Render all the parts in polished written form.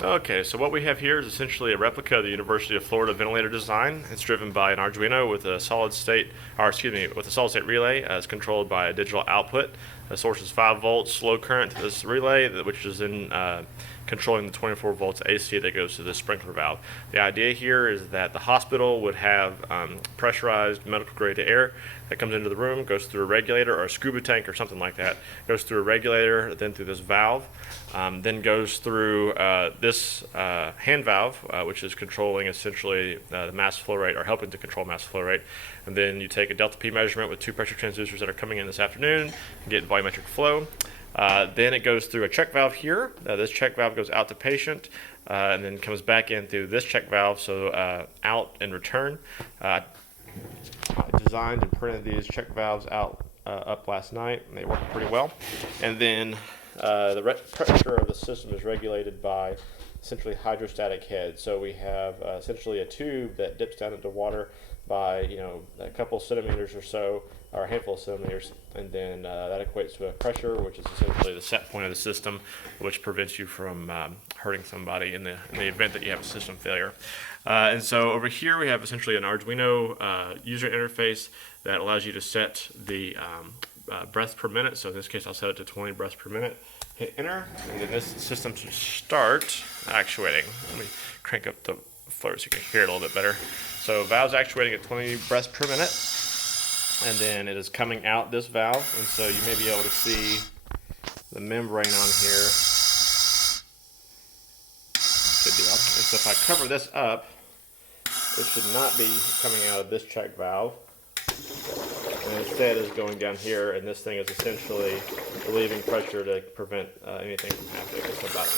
Okay, so what we have here is essentially a replica of the University of Florida ventilator design. It's driven by an Arduino with a solid state, or excuse me, with a solid state relay. It's controlled by a digital output. The source is 5 volts low current to this relay, which is in controlling the 24 volts AC that goes to the sprinkler valve. The idea here is that the hospital would have pressurized medical grade air that comes into the room, goes through a regulator or a scuba tank or something like that, goes through a regulator, then through this valve, then goes through this hand valve, which is controlling essentially the mass flow rate, or helping to control mass flow rate. And then you take a delta P measurement with 2 pressure transducers that are coming in this afternoon, get volumetric flow. Then it goes through a check valve here. This check valve goes out to patient, and then comes back in through this check valve, so out and return. I designed and printed these check valves out up last night, and they work pretty well. And then the pressure of the system is regulated by essentially hydrostatic head. So we have essentially a tube that dips down into water by a couple centimeters or so, or a handful of centimeters, and then that equates to a pressure, which is essentially the set point of the system, which prevents you from hurting somebody in the event that you have a system failure. And so over here we have essentially an Arduino user interface that allows you to set the breaths per minute. So in this case I'll set it to 20 breaths per minute. Hit enter, and then this system should start actuating. Let me crank up the floor so you can hear it a little bit better. So valve's actuating at 20 breaths per minute, and then it is coming out this valve, and so you may be able to see the membrane on here. Good deal. And so if I cover this up, it should not be coming out of this check valve, and instead is going down here, and this thing is essentially relieving pressure to prevent anything from happening to somebody.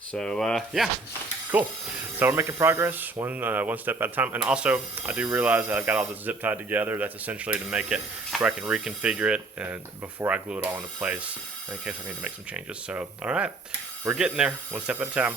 So yeah, cool. So we're making progress one step at a time. And also, I do realize that I've got all this zip tied together. That's essentially to make it so I can reconfigure it and before I glue it all into place in case I need to make some changes. So all right, we're getting there one step at a time.